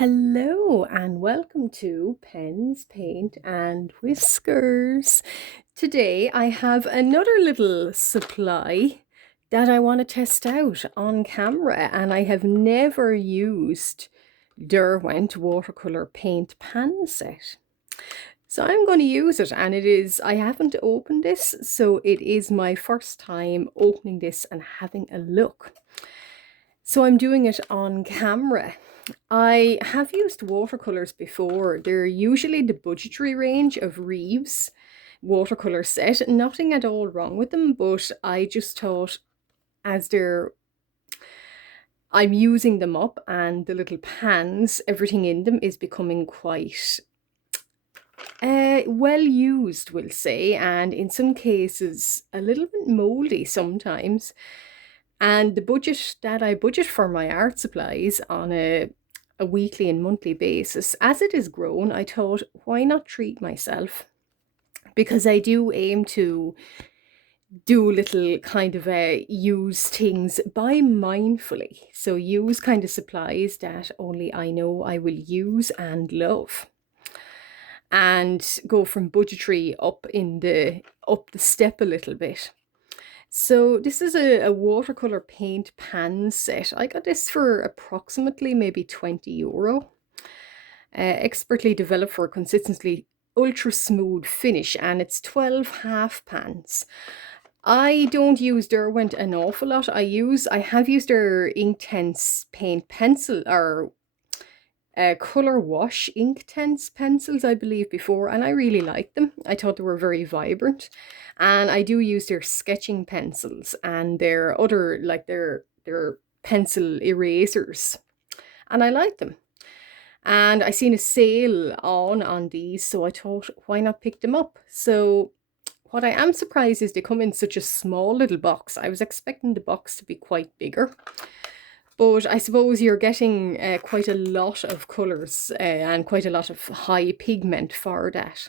Hello and welcome to Pens, Paint and Whiskers. Today I have another little supply that I want to test out on camera, and I have never used Derwent Watercolour paint pan set. So I'm going to use it, and I haven't opened this, so it is my first time opening this and having a look. So I'm doing it on camera. I have used watercolours before. They're usually the budgetary range of Reeves watercolour set. Nothing at all wrong with them, but I just thought I'm using them up, and the little pans, everything in them is becoming quite well used, we'll say, and in some cases a little bit mouldy sometimes. And the budget that I budget for my art supplies on a weekly and monthly basis, as it has grown, I thought, why not treat myself? Because I do aim to do little kind of use things by mindfully. So use kind of supplies that only I know I will use and love, and go from budgetary up the step a little bit. So this is a watercolor paint pan set. I got this for approximately maybe €20. Expertly developed for a consistently ultra smooth finish, and it's 12 half pans. I don't use Derwent an awful lot. I have used their Inktense paint pencil, or color wash Inktense pencils, I believe, before, and I really liked them. I thought they were very vibrant, and I do use their sketching pencils and their other, like their pencil erasers, and I like them. And I seen a sale on these, so I thought, why not pick them up? So what I am surprised is they come in such a small little box. I was expecting the box to be quite bigger. But I suppose you're getting quite a lot of colours and quite a lot of high pigment for that.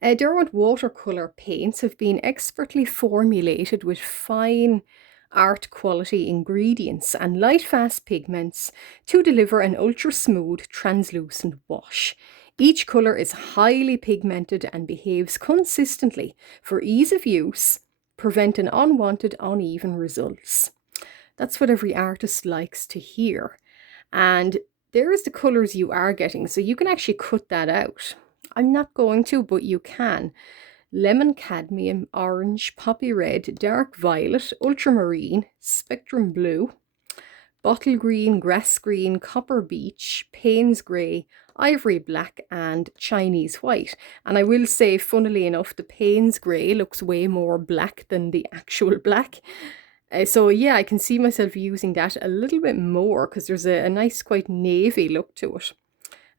Derwent watercolour paints have been expertly formulated with fine art quality ingredients and light fast pigments to deliver an ultra smooth translucent wash. Each colour is highly pigmented and behaves consistently for ease of use, preventing unwanted uneven results. That's what every artist likes to hear. And there's the colours you are getting, so you can actually cut that out. I'm not going to, but you can. Lemon cadmium, orange, poppy red, dark violet, ultramarine, spectrum blue, bottle green, grass green, copper beech, Payne's grey, ivory black, and Chinese white. And I will say, funnily enough, the Payne's grey looks way more black than the actual black. So yeah, I can see myself using that a little bit more because there's a nice, quite navy look to it.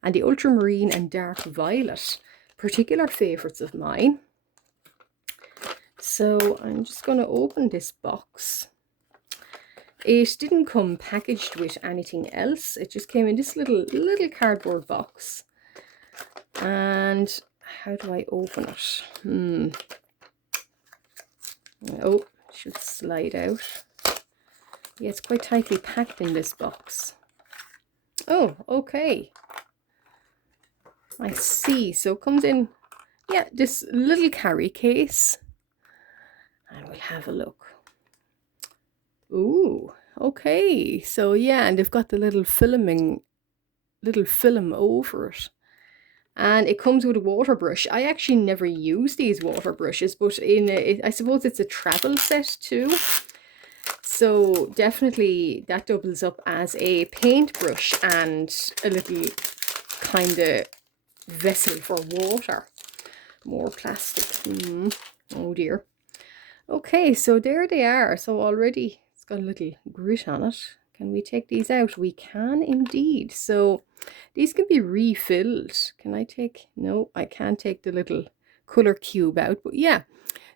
And the ultramarine and dark violet, particular favourites of mine. So I'm just going to open this box. It didn't come packaged with anything else. It just came in this little cardboard box. And how do I open it? Oh, it should slide out. Yeah, it's quite tightly packed in this box. Oh, okay. I see. So it comes in, yeah, this little carry case. And we'll have a look. Ooh, okay. So yeah, and they've got the little film over it. And it comes with a water brush. I actually never use these water brushes, but I suppose it's a travel set too. So definitely that doubles up as a paintbrush and a little kind of vessel for water. More plastic. Oh dear. Okay, so there they are. So already it's got a little grit on it. Can we take these out? We can indeed. So these can be refilled. Can I take? No, I can't take the little color cube out. But yeah,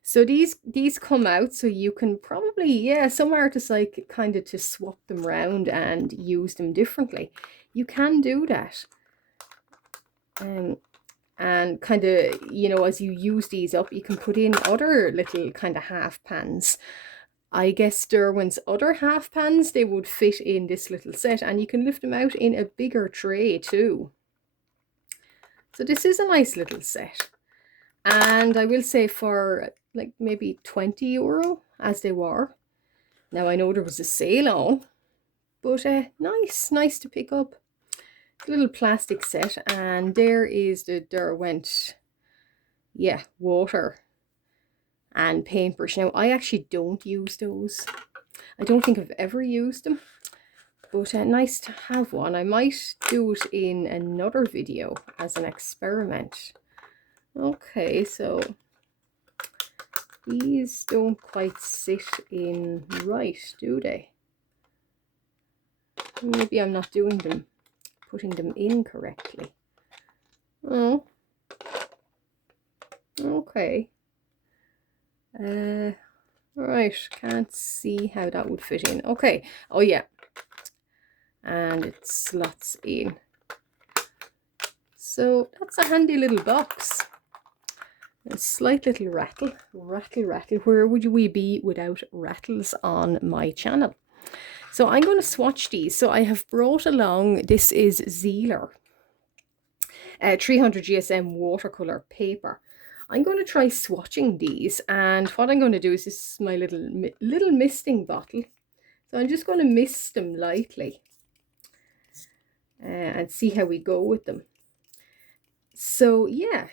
so these come out. So you can probably, yeah, some artists like kind of to swap them around and use them differently. You can do that. And kind of, you know, as you use these up, you can put in other little kind of half pans. I guess Derwent's other half pans, they would fit in this little set, and you can lift them out in a bigger tray too. So this is a nice little set. And I will say for like maybe €20 as they were. Now I know there was a sale on, but nice to pick up. Little plastic set, and there is the Derwent, yeah, water and paintbrush. Now I actually don't use those. I don't think I've ever used them, but nice to have one. I might do it in another video as an experiment. Okay, so these don't quite sit in right, do they? Maybe I'm not doing them, putting them in correctly. Oh, okay. Right, can't see how that would fit in. Okay, oh yeah, and it slots in. So that's a handy little box. A slight little rattle. Where would we be without rattles on my channel? So I'm going to swatch these. So I have brought along, this is Zealer 300 GSM watercolor paper. I'm going to try swatching these, and what I'm going to do is, this is my little misting bottle. So I'm just going to mist them lightly and see how we go with them. So yeah,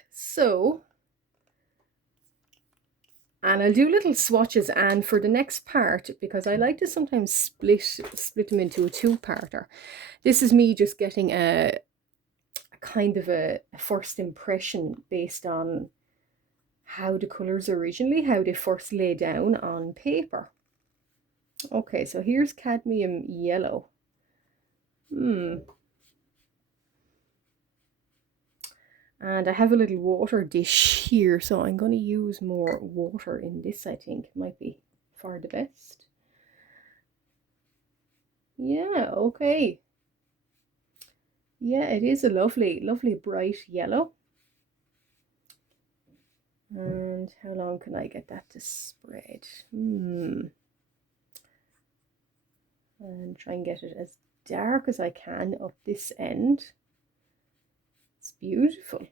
and I'll do little swatches, and for the next part, because I like to sometimes split them into a two-parter. This is me just getting a kind of a first impression based on how the colours originally, how they first lay down on paper. Okay, so here's cadmium yellow. And I have a little water dish here, so I'm going to use more water in this, I think. Might be for the best. Yeah, okay. Yeah, it is a lovely bright yellow. And how long can I get that to spread? And try and get it as dark as I can up this end. It's beautiful.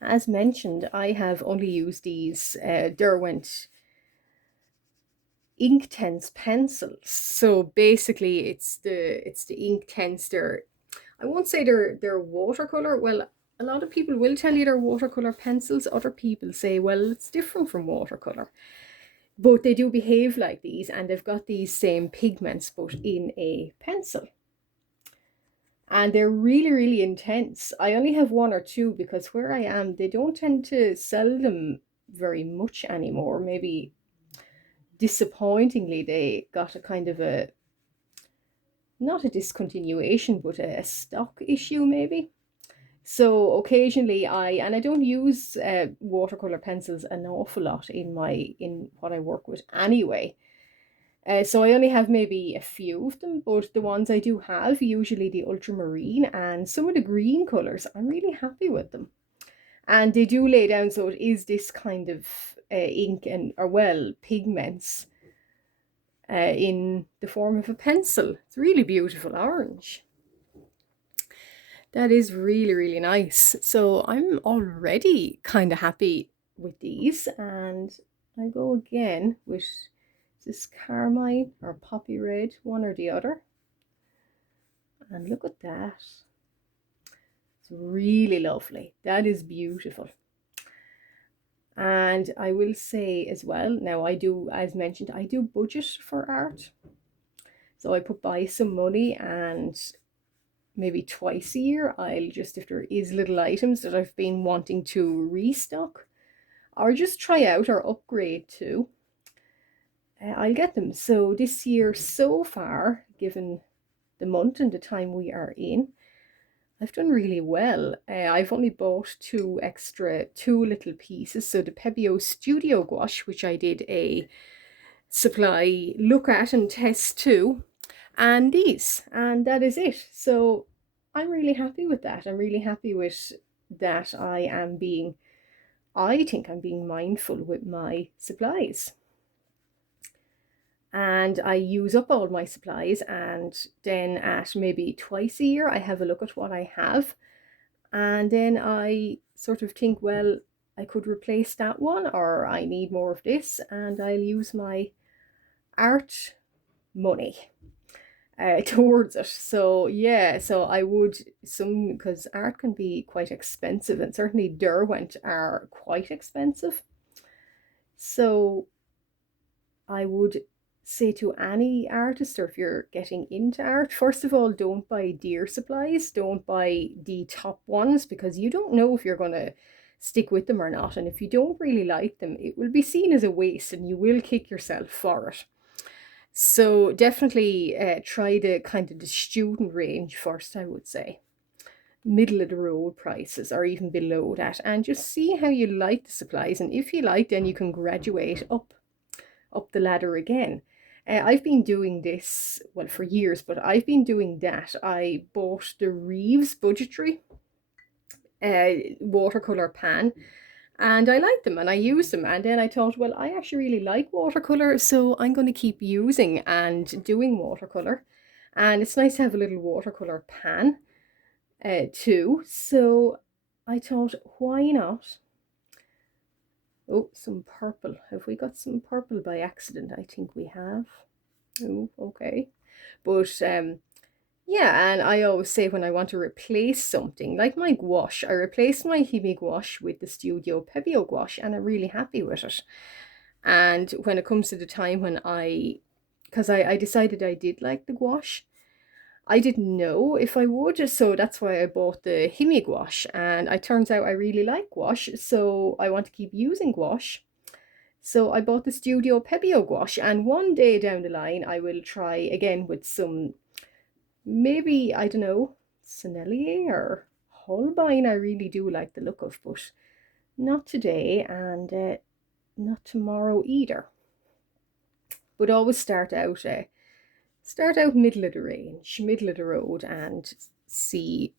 As mentioned, I have only used these Derwent Inktense pencils. So basically it's the Inktense. I won't say they're watercolor. Well, a lot of people will tell you they're watercolor pencils. Other people say, well, it's different from watercolor. But they do behave like these, and they've got these same pigments but in a pencil. And they're really intense. I only have one or two because where I am, they don't tend to sell them very much anymore. Maybe disappointingly, they got a kind of a, not a discontinuation, but a stock issue maybe. So occasionally and I don't use watercolor pencils an awful lot in what I work with anyway. So I only have maybe a few of them, but the ones I do have, usually the ultramarine and some of the green colors, I'm really happy with them. And they do lay down, so it is this kind of ink pigments in the form of a pencil. It's really beautiful orange. That is really nice. So I'm already kind of happy with these, and I go again with this carmine or poppy red, one or the other. And look at that. It's really lovely. That is beautiful. And I will say as well, now I do, as mentioned, I do budget for art. So I put by some money, and maybe twice a year I'll just, if there is little items that I've been wanting to restock or just try out or upgrade to, I'll get them. So this year so far, given the month and the time we are in, I've done really well. I've only bought two little pieces. So the Pebeo Studio Gouache, which I did a supply look at and test too, and these, and that is it. So I'm really happy with that. I'm really happy with that. I think I'm being mindful with my supplies. and I use up all my supplies, and then at maybe twice a year I have a look at what I have, and then I sort of think, well, I could replace that one, or I need more of this, and I'll use my art money towards it. So yeah, so I would, some, because art can be quite expensive, and certainly Derwent are quite expensive. So I would say to any artist, or if you're getting into art, first of all, don't buy dear supplies. Don't buy the top ones, because you don't know if you're going to stick with them or not. And if you don't really like them, it will be seen as a waste and you will kick yourself for it. So definitely try the kind of the student range first, I would say. Middle of the road prices, or even below that, and just see how you like the supplies. And if you like, then you can graduate up the ladder again. I've been doing this, well, for years, but I've been doing that. I bought the Reeves Budgetary watercolor pan, and I liked them and I used them. And then I thought, well, I actually really like watercolor, so I'm going to keep using and doing watercolor. And it's nice to have a little watercolor pan too. So I thought, why not? Oh, some purple. Have we got some purple by accident? I think we have. Oh, okay. But yeah, and I always say when I want to replace something, like my gouache, I replaced my Himi gouache with the Studio Pebeo gouache, and I'm really happy with it. And when it comes to the time when because I decided I did like the gouache, I didn't know if I would, so that's why I bought the Himi gouache, and it turns out I really like gouache, so I want to keep using gouache. So I bought the Studio Pebeo gouache, and one day down the line I will try again with some, maybe, I don't know, Sennelier or Holbein. I really do like the look of, but not today, and not tomorrow either. But always start out middle of the range, middle of the road, and see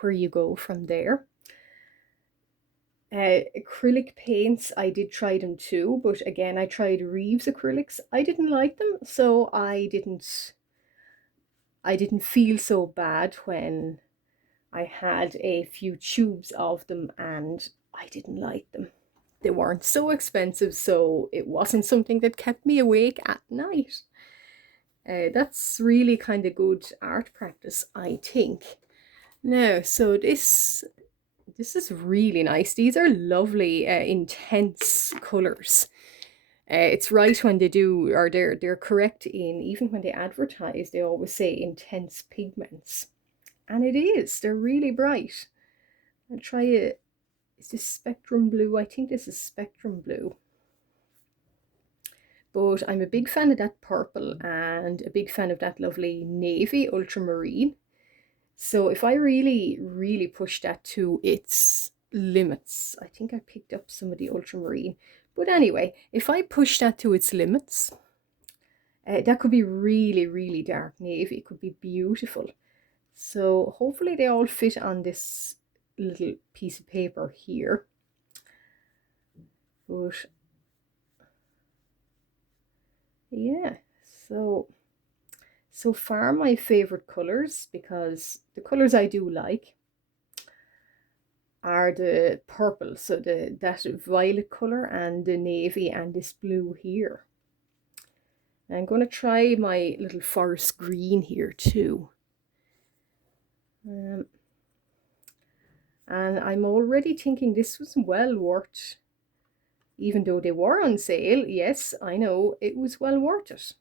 where you go from there. Acrylic paints, I did try them too, but again, I tried Reeves acrylics. I didn't like them, so I didn't feel so bad when I had a few tubes of them and I didn't like them. They weren't so expensive, so it wasn't something that kept me awake at night. That's really kind of good art practice, I think. Now, so this is really nice. These are lovely, intense colours. It's right when they do, or they're correct in, even when they advertise, they always say intense pigments. And it is, they're really bright. I'll try it. Is this Spectrum Blue? I think this is Spectrum Blue. But I'm a big fan of that purple and a big fan of that lovely navy ultramarine. So if I really, really push that to its limits, I think I picked up some of the ultramarine. But anyway, if I push that to its limits, that could be really, really dark navy. It could be beautiful. So hopefully they all fit on this little piece of paper here. But yeah, so far my favorite colors, because the colors I do like are the purple, so that violet color, and the navy, and this blue here. I'm going to try my little forest green here too. And I'm already thinking this was well worth, even though they were on sale. Yes, I know, it was well worth it.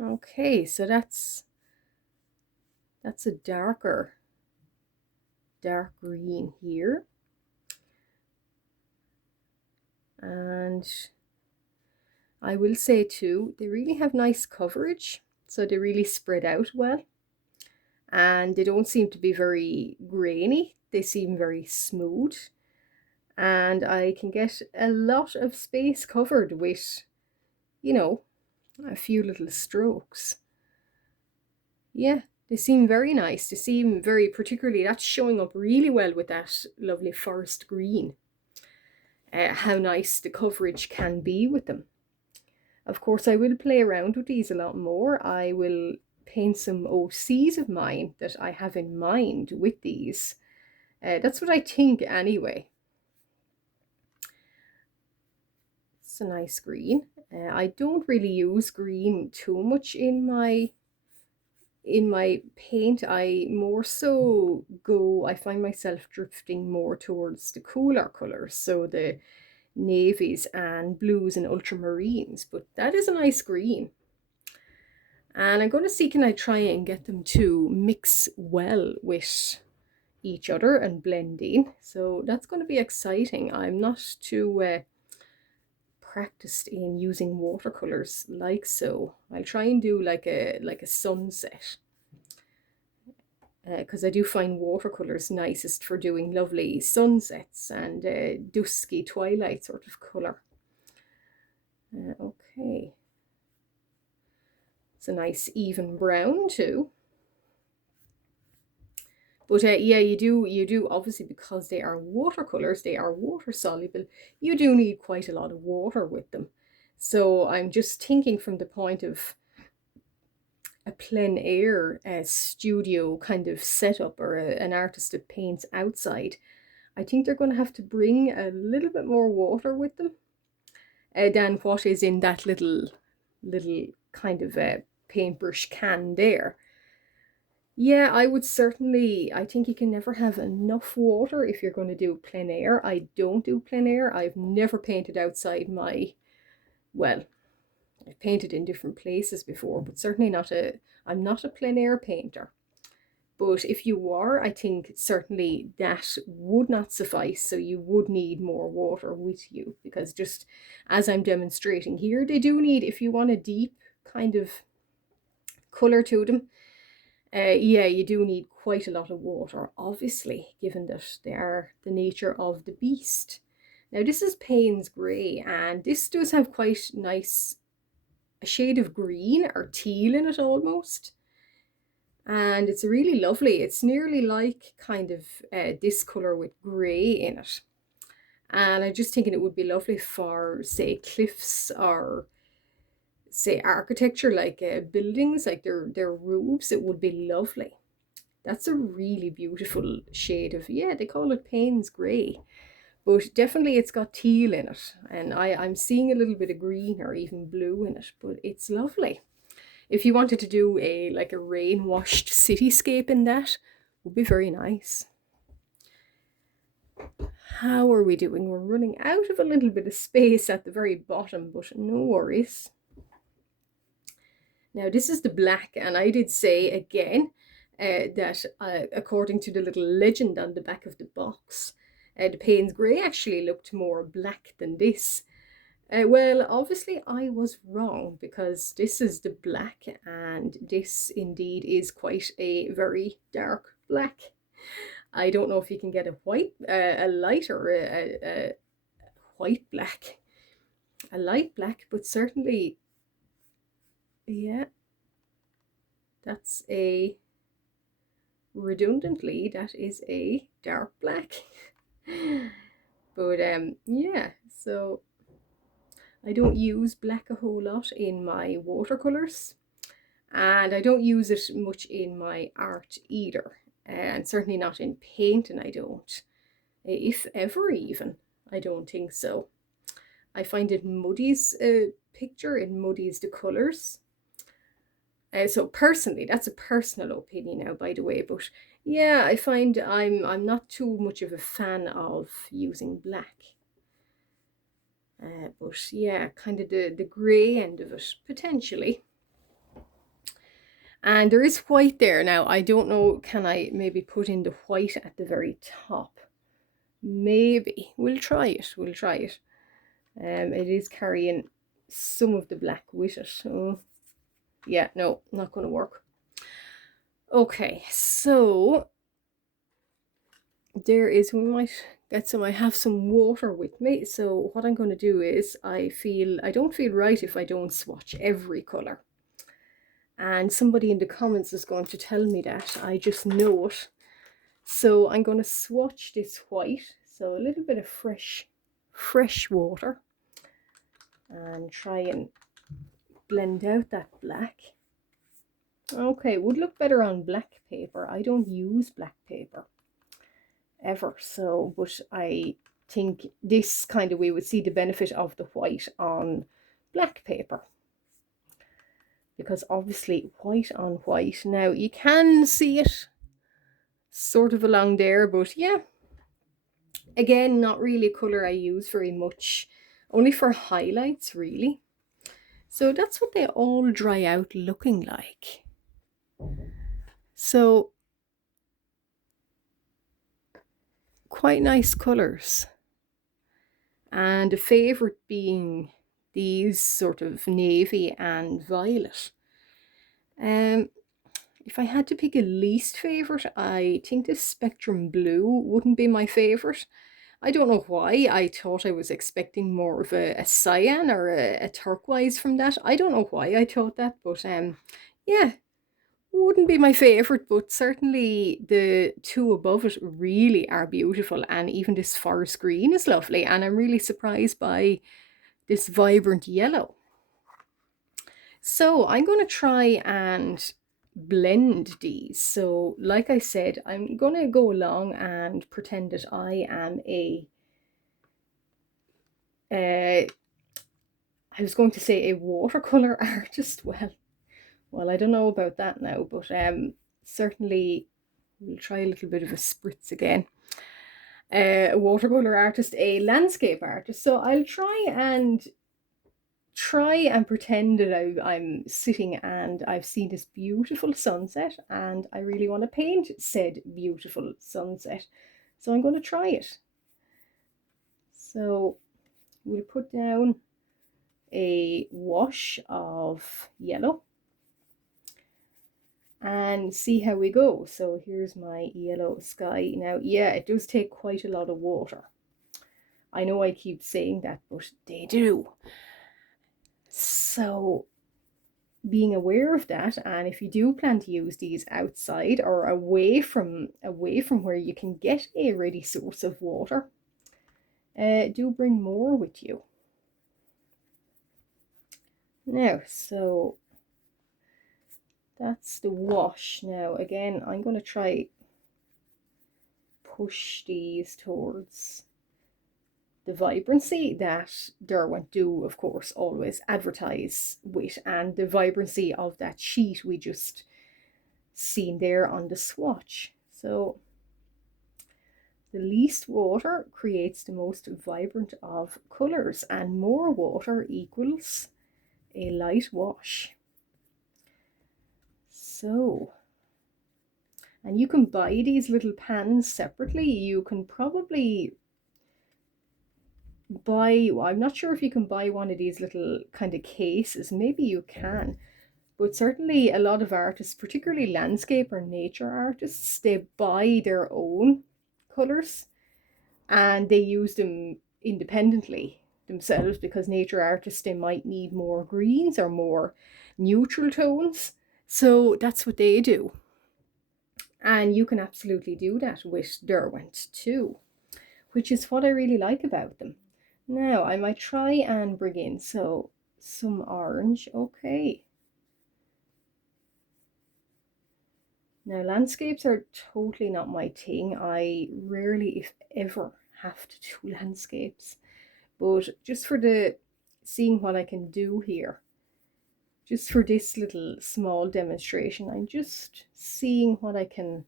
Okay, so that's a dark green here. And I will say too, they really have nice coverage, so they really spread out well. And they don't seem to be very grainy, they seem very smooth. And I can get a lot of space covered with, you know, a few little strokes. Yeah, they seem very nice. They seem very, particularly that's showing up really well with that lovely forest green. How nice the coverage can be with them. Of course, I will play around with these a lot more. I will paint some OCs of mine that I have in mind with these. That's what I think anyway. It's a nice green. I don't really use green too much in my paint. I more so I find myself drifting more towards the cooler colors, so the navies and blues and ultramarines, but that is a nice green. And I'm going to see, can I try and get them to mix well with each other and blend in. So that's going to be exciting. I'm not too practiced in using watercolors like so. I'll try and do like a sunset, because I do find watercolors nicest for doing lovely sunsets and dusky twilight sort of color. Okay, it's a nice even brown too. But yeah, you do obviously, because they are watercolors, they are water soluble. You do need quite a lot of water with them. So I'm just thinking from the point of a plein air studio kind of setup, or an artist that paints outside. I think they're going to have to bring a little bit more water with them than what is in that little kind of paintbrush can there. Yeah, I would certainly, I think you can never have enough water if you're going to do plein air. I don't do plein air. I've never painted outside my, well, I've painted in different places before, but certainly I'm not a plein air painter. But if you are, I think certainly that would not suffice. So you would need more water with you, because just as I'm demonstrating here, they do need, if you want a deep kind of color to them, yeah, you do need quite a lot of water, obviously, given that they are the nature of the beast. Now this is Payne's Grey, and this does have quite nice, a shade of green or teal in it almost. And it's really lovely. It's nearly like kind of this colour with grey in it. And I'm just thinking it would be lovely for, say, cliffs, or say architecture, like buildings, like their roofs. It would be lovely. That's a really beautiful shade of, yeah, they call it Payne's Grey, but definitely it's got teal in it, and I'm seeing a little bit of green or even blue in it, but it's lovely. If you wanted to do a like a rain washed cityscape in that, would be very nice. How are we doing? We're running out of a little bit of space at the very bottom, but no worries. Now this is the black, and I did say again that according to the little legend on the back of the box, the Payne's Grey actually looked more black than this. Well, obviously I was wrong, because this is the black, and this indeed is quite a very dark black. I don't know if you can get a white, a light, or a white black, a light black, but certainly, yeah, that's a, redundantly, that is a dark black. But yeah, so I don't use black a whole lot in my watercolors, and I don't use it much in my art either, and certainly not in paint, and I don't, if ever even, I don't think so. I find it muddies a picture, it muddies the colors. So personally, that's a personal opinion now, by the way, but yeah, I find I'm not too much of a fan of using black. But yeah, kind of the grey end of it, potentially. And there is white there. Now, I don't know, can I maybe put in the white at the very top? Maybe. We'll try it. We'll try it. It is carrying some of the black with it. So, yeah, no, not going to work. Okay, so there is, we might get some, I have some water with me. So what I'm going to do is, I don't feel right if I don't swatch every colour. And somebody in the comments is going to tell me that. I just know it. So I'm going to swatch this white. So a little bit of fresh water. And try and blend out that black. Okay, would look better on black paper. I don't use black paper ever, so, but I think this kind of, we would see the benefit of the white on black paper, because obviously white on white, now you can see it sort of along there, but yeah, again, not really a colour I use very much, only for highlights really. So that's what they all dry out looking like. So quite nice colours, and a favourite being these sort of navy and violet. If I had to pick a least favourite, I think this spectrum blue wouldn't be my favourite. I don't know why. I thought I was expecting more of a cyan or a turquoise from that. I don't know why I thought that, but yeah, wouldn't be my favourite, but certainly the two above it really are beautiful, and even this forest green is lovely, and I'm really surprised by this vibrant yellow. So I'm going to try and blend these. So like I said, I'm going to go along and pretend that I am I was going to say a watercolor artist. Well, I don't know about that now, but certainly we'll try a little bit of a spritz again. A watercolor artist, a landscape artist. So I'll try and pretend that I'm sitting and I've seen this beautiful sunset and I really want to paint said beautiful sunset. So I'm going to try it. So we'll put down a wash of yellow and see how we go. So here's my yellow sky. Now, yeah, it does take quite a lot of water. I know I keep saying that, but they do. So being aware of that, and if you do plan to use these outside or away from where you can get a ready source of water, do bring more with you. Now, so that's the wash. Now again, I'm going to try push these towards the vibrancy that Derwent do, of course, always advertise with, and the vibrancy of that sheet we just seen there on the swatch. So the least water creates the most vibrant of colours, and more water equals a light wash. So, and you can buy these little pans separately. You can probably buy, I'm not sure if you can buy one of these little kind of cases, maybe you can, but certainly a lot of artists, particularly landscape or nature artists, they buy their own colours and they use them independently themselves, because nature artists, they might need more greens or more neutral tones, so that's what they do. And you can absolutely do that with Derwent too, which is what I really like about them. Now I might try and bring in some orange. Okay. Now landscapes are totally not my thing. I rarely, if ever, have to do landscapes. But just for the seeing what I can do here, just for this little small demonstration, I'm just seeing what I can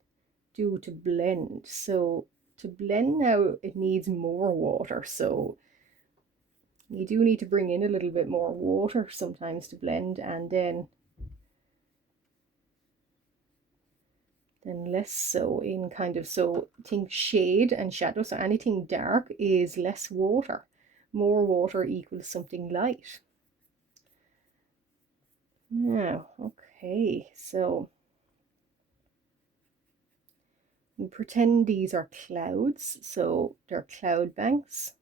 do to blend. So to blend now, it needs more water, so you do need to bring in a little bit more water sometimes to blend, and then less so in kind of, so think shade and shadow, so anything dark is less water. More water equals something light. Now, okay, so we pretend these are clouds, so they're cloud banks.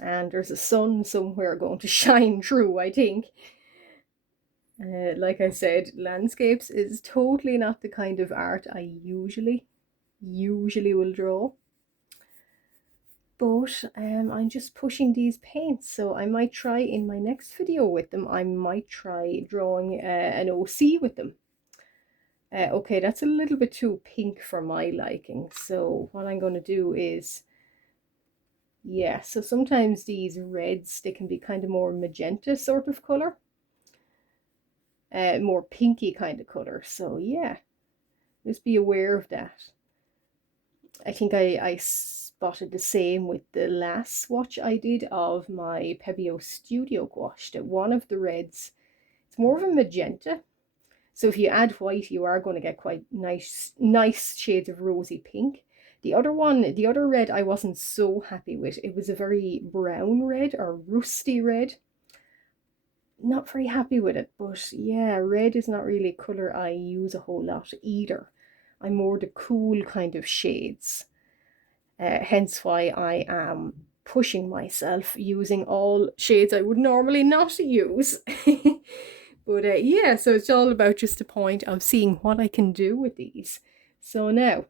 And there's a sun somewhere going to shine through, I think. Like I said, landscapes is totally not the kind of art I usually will draw. but I'm just pushing these paints, so I might try in my next video with them, I might try drawing an OC with them. Okay, that's a little bit too pink for my liking, so what I'm going to do is, yeah, so sometimes these reds, they can be kind of more magenta sort of color, more pinky kind of color, so yeah, just be aware of that. I think I spotted the same with the last swatch I did of my Pebeo Studio gouache, that one of the reds, it's more of a magenta. So if you add white, you are going to get quite nice shades of rosy pink. The other one, the other red, I wasn't so happy with. It was a very brown red or rusty red. Not very happy with it, but yeah, red is not really a colour I use a whole lot either. I'm more the cool kind of shades. Hence why I am pushing myself using all shades I would normally not use. But yeah, so it's all about just a point of seeing what I can do with these. So now,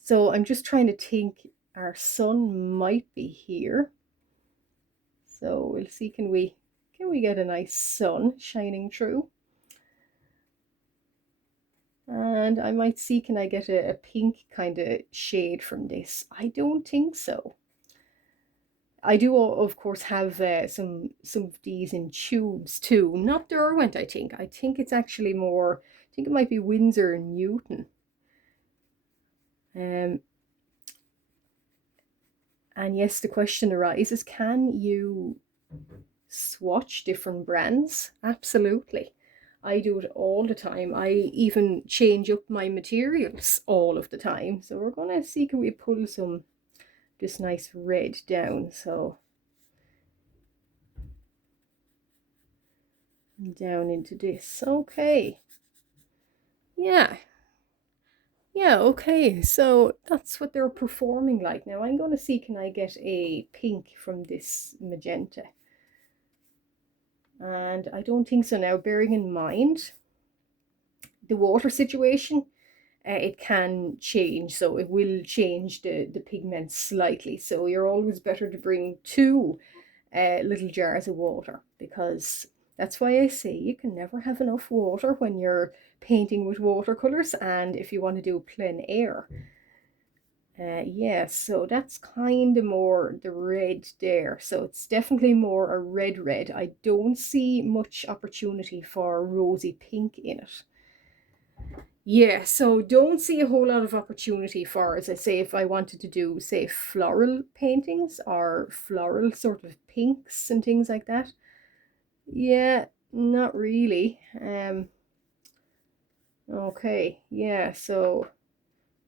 so I'm just trying to think, our sun might be here. So we'll see, can we get a nice sun shining through? And I might see, can I get a pink kind of shade from this? I don't think so. I do, of course, have some of these in tubes too. Not Derwent, I think. I think it's actually more, I think it might be Winsor and Newton. And yes, the question arises, can you swatch different brands? Absolutely. I do it all the time. I even change up my materials all of the time. So we're going to see, can we pull some this nice red down, so down into this. Okay, yeah, okay, so that's what they're performing like. Now I'm going to see, can I get a pink from this magenta? And I don't think so. Now, bearing in mind the water situation, it can change, so it will change the pigments slightly. So you're always better to bring two little jars of water, because that's why I say you can never have enough water when you're painting with watercolors, and if you want to do plein air. Yeah, so that's kind of more the red there, so it's definitely more a red. I don't see much opportunity for rosy pink in it. Yeah, so don't see a whole lot of opportunity for, as I say, if I wanted to do, say, floral paintings or floral sort of pinks and things like that. Yeah, not really. Okay, yeah, so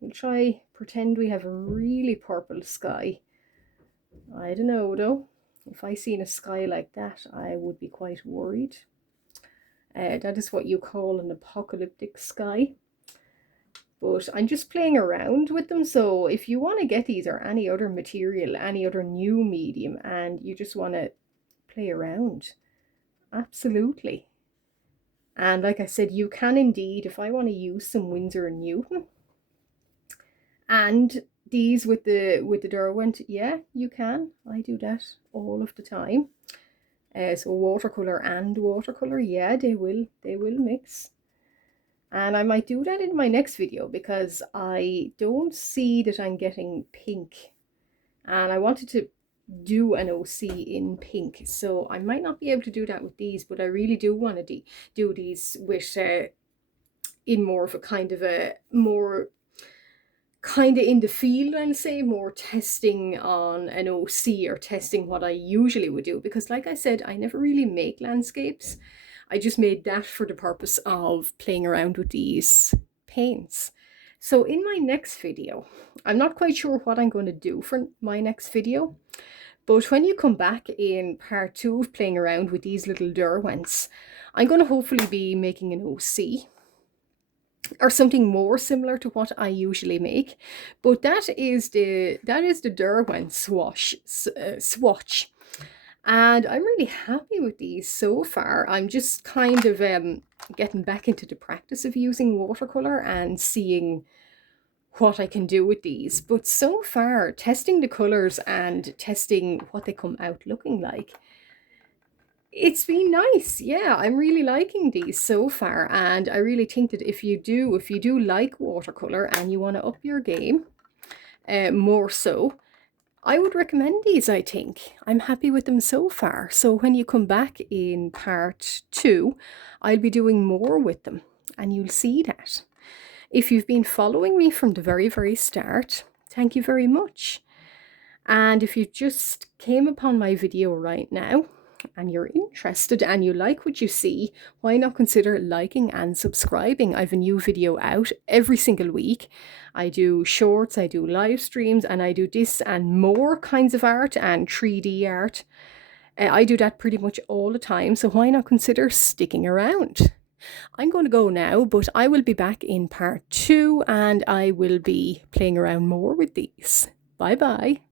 we'll try pretend we have a really purple sky. I don't know though. If I seen a sky like that, I would be quite worried. That is what you call an apocalyptic sky. But I'm just playing around with them. So if you want to get these or any other material, any other new medium, and you just want to play around, absolutely. And like I said, you can indeed, if I want to use some Winsor and Newton and these with the Derwent, yeah, you can. I do that all of the time. So watercolor and watercolor, yeah, they will mix. And I might do that in my next video, because I don't see that I'm getting pink, and I wanted to do an OC in pink, so I might not be able to do that with these, but I really do want to do these with in more of a kind of a more kind of in the field, I'll say, more testing on an OC or testing what I usually would do, because like I said, I never really make landscapes. I just made that for the purpose of playing around with these paints. So in my next video, I'm not quite sure what I'm going to do for my next video, but when you come back in part 2 of playing around with these little Derwents, I'm going to hopefully be making an OC or something more similar to what I usually make. But that is the Derwent swatch. And I'm really happy with these so far. I'm just kind of getting back into the practice of using watercolor and seeing what I can do with these. But so far, testing the colours and testing what they come out looking like, it's been nice. Yeah, I'm really liking these so far. And I really think that if you do like watercolour and you want to up your game, more so, I would recommend these, I think. I'm happy with them so far. So when you come back in part 2, I'll be doing more with them and you'll see that. If you've been following me from the very, very start, thank you very much. And if you just came upon my video right now and you're interested and you like what you see, why not consider liking and subscribing? I have a new video out every single week. I do shorts, I do live streams, and I do this and more kinds of art and 3D art. I do that pretty much all the time, so why not consider sticking around? I'm going to go now, but I will be back in part 2 and I will be playing around more with these. Bye bye.